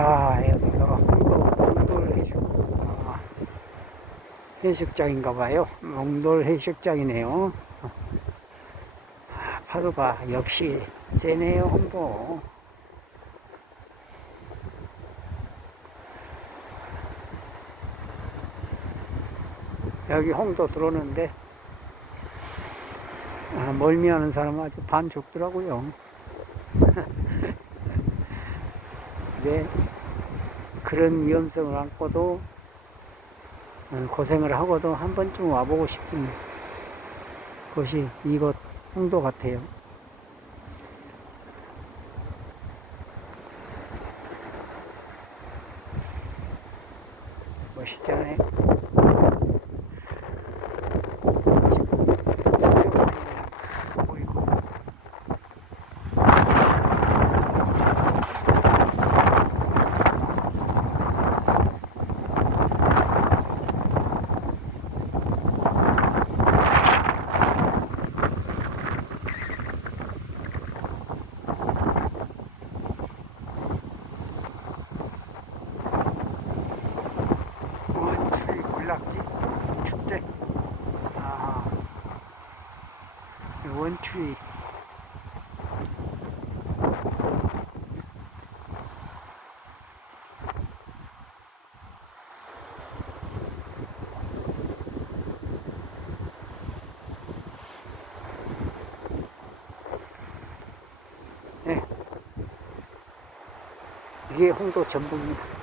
아, 여기가 홍도, 홍돌 해수, 아, 해수장인가 봐요. 홍돌 해수장이네요. 아, 파도가 역시 세네요, 홍도. 여기 홍도 들어오는데, 아, 멀미 하는 사람 아주 반 죽더라고요. 네, 그런 위험성을 안고도 어, 고생을 하고도 한 번쯤 와보고 싶은 곳이 이곳 홍도 같아요. 멋있잖아요. 지금 수평선이 그냥 보이고 원추위 군락지 축제 아 원추위 네. 이게 홍도 전부입니다.